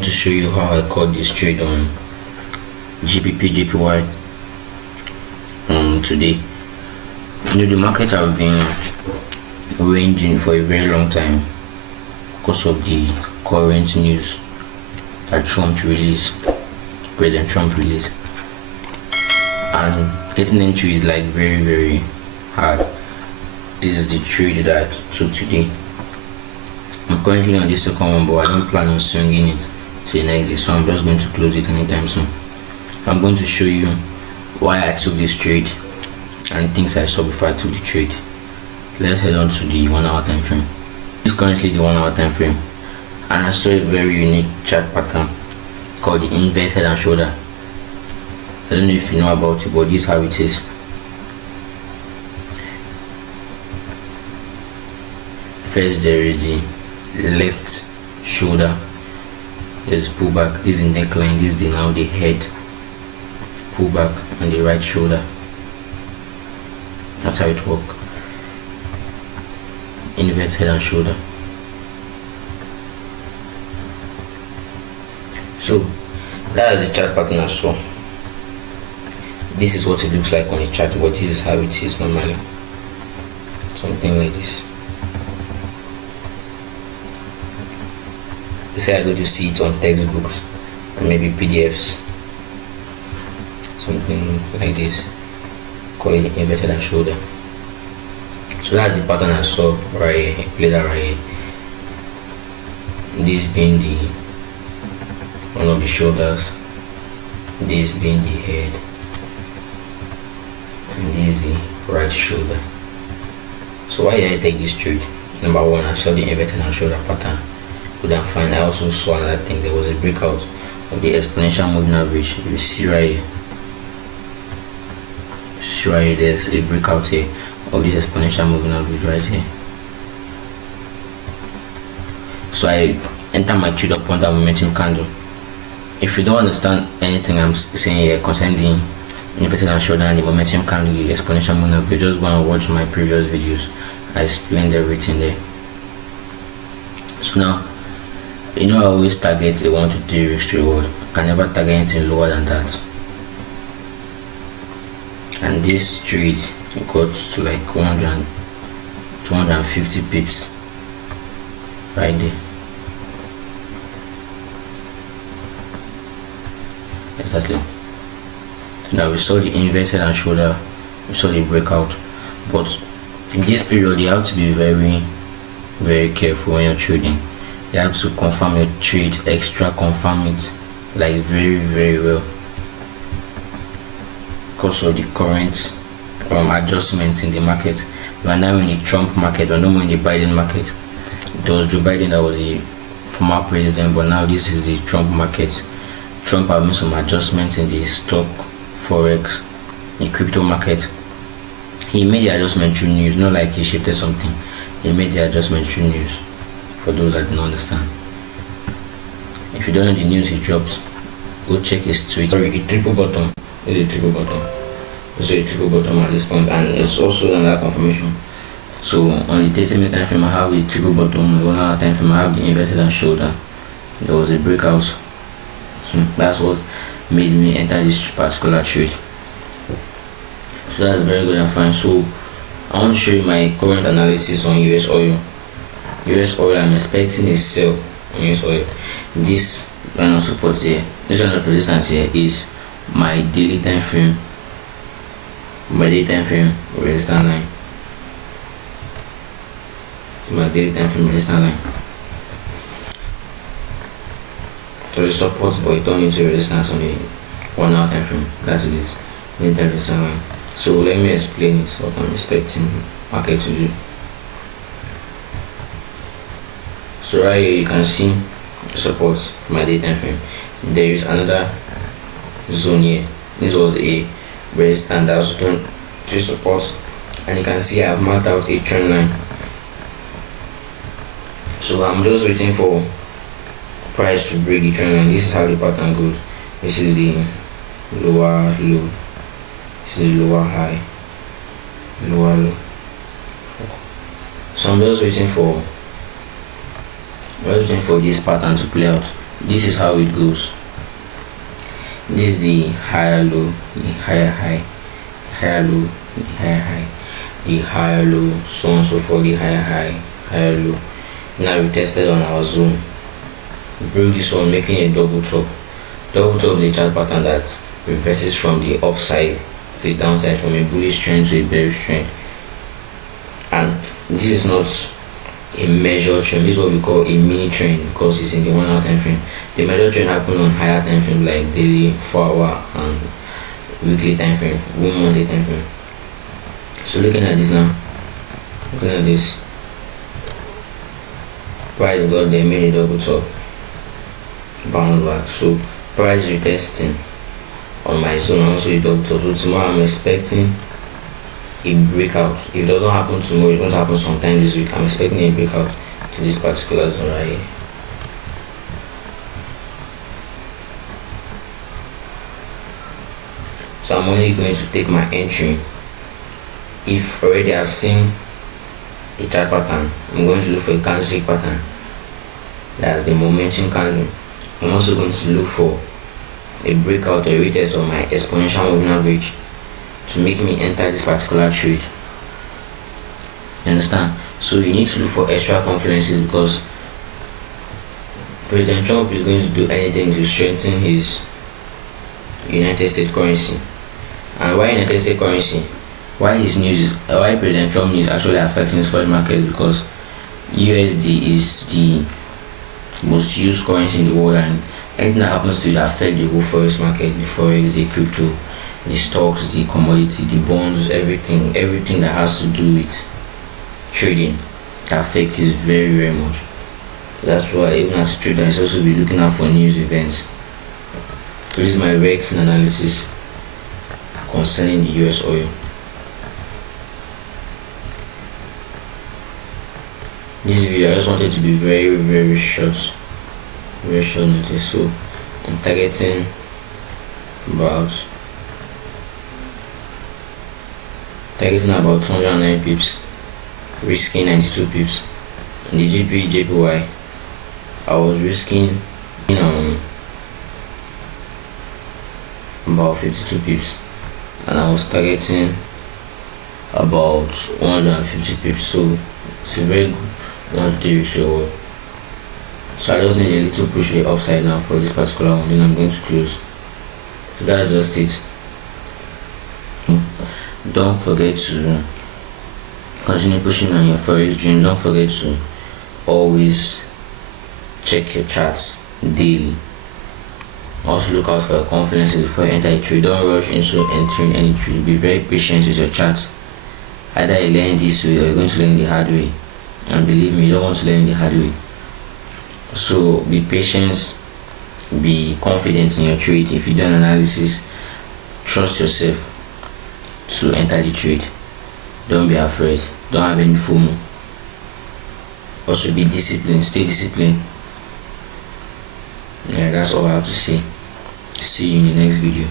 going to show you how I caught this trade on GBPJPY today. The market have been ranging for a very long time because of the current news that President Trump released, and getting into is like very hard. This is the trade that I took today. I'm currently on the second one, but I don't plan on swinging it to the next day, so I'm just going to close it anytime soon. I'm going to show you why I took this trade and things I saw before I took the trade. Let's head on to the 1 hour time frame. This is currently the 1 hour time frame, and I saw a very unique chart pattern called the inverted head and shoulder. I don't know if you know about it, but this is how it is. First there is the left shoulder, there's pullback, this is the neckline, this is now the head, pullback on the right shoulder. That's how it works. Inverted head and shoulder. So that is the chart pattern I saw. This is what it looks like on the chart, but this is how it is normally. Something like this. This is how I go to see it on textbooks and maybe PDFs. Something like this. Call it inverted head and shoulder. So that's the pattern I saw right here. I played that right here. This being the one of the shoulders, this being the head, and this is the right shoulder. So why did I take this trade? Number one, I saw the inverted head and shoulder pattern. Good and fine. I also saw another thing. There was a breakout of the exponential moving average. You see right here. There's a breakout here of this exponential moving average right here. So I enter my trade upon that momentum candle. If you don't understand anything I'm saying here concerning the inverted and shoulder and the momentum candle, the exponential moving average, just go and watch my previous videos. I explained everything there. So now, you know I always target a 1 to 3 risk reward. I can never target anything lower than that. And this trade got to like 250 pips right there. Exactly. Now we saw the inverted and shoulder, we saw the breakout, but in this period you have to be very careful when you're trading. You have to confirm your trade, extra confirm it like very well, because of the current adjustments in the market. We are now in the Trump market, we are no more in the Biden market. It was Joe Biden that was the former president, but now this is the Trump market. Trump has made some adjustments in the stock, forex, the crypto market. He made the adjustment through news, not like he shifted something. He made the adjustment through news, for those that don't understand. If you don't know the news he drops, go check his tweet. Sorry, a triple bottom. It's a triple bottom. It's a triple bottom at this point, and it's also another confirmation. So on the 30-minute time frame I have the triple bottom, on the 1 hour time frame I have the inverted and shoulder. There was a breakout. So that's what made me enter this particular trade. So that's very good and fine. So I want to show you my current analysis on USOIL. USOIL, I'm expecting a sell on USOIL. This line of support here, this line of resistance here is my daily time frame. My daily time frame resistance line. My daily time frame resistance line. So the support, but it turned into resistance on the 1 hour time frame. That is it. Daily time resistance line. So let me explain it, what I'm expecting market to do. So right here you can see the support for my daily time frame. There is another zone here. This was a resistance that was turned to support, and you can see I have marked out a trend line. So I'm just waiting for price to break the trend line. This is how the pattern goes. This is the lower low, this is lower high, lower low. So I'm just waiting for this pattern to play out. this is how it goes. This is the higher low, the higher high, higher low, the higher high, the higher low, so on and so forth, the higher high, higher low. Now we tested on our zone. We broke this one, making a double top. Double top is a chart pattern that reverses from the upside to the downside, from a bullish trend to a bearish trend. And this is not a measured trend. This is what we call a mini trend because it's in the 1 hour time frame. The measured trend happens on higher time frame like daily, 4 hour, and weekly time frame, 1 monthly time frame. So looking at this now, looking at this, price got there, made a double top, bounce back. So price retesting on my zone, also a double top. So tomorrow I'm expecting a breakout. If it doesn't happen tomorrow, it's going to happen sometime this week. I'm expecting a breakout to this particular zone right here. So I'm only going to take my entry if already I've seen a chart pattern. I'm going to look for a candlestick pattern, that's the momentum candle. I'm also going to look for a breakout or a retest of my exponential moving average to make me enter this particular trade. You understand? So you need to look for extra confluences because President Trump is going to do anything to strengthen his United States currency. And why United States currency? Why his news is, why President Trump news actually affecting his forex market? Because USD is the most used currency in the world, and anything that happens to it affect the whole forex market, the forex, the crypto, the stocks, the commodity, the bonds, everything that has to do with trading affects it very, very much. That's why even as a trader, I should also be looking out for news events. So this is my very clean analysis concerning the US oil. This video I just wanted to be very, very short notice. So I'm targeting about 209 pips, risking 92 pips. In the GBPJPY, I was risking about 52 pips, and I was targeting about 150 pips. So it's a very good 1-3 reward. So I just need a little push the upside now for this particular one, then I'm going to close. So that's just it. Don't forget to continue pushing on your forex dream. Don't forget to always check your charts daily. Also look out for confidence before you enter a trade. Don't rush into entering any trade. Be very patient with your charts. Either you learn this way or you're going to learn the hard way. And believe me, you don't want to learn the hard way. So be patient, be confident in your trade. If you do an analysis, trust yourself to enter the trade. Don't be afraid. Don't have any FOMO. Also be disciplined. Stay disciplined. Yeah, that's all I have to say. See you in the next video.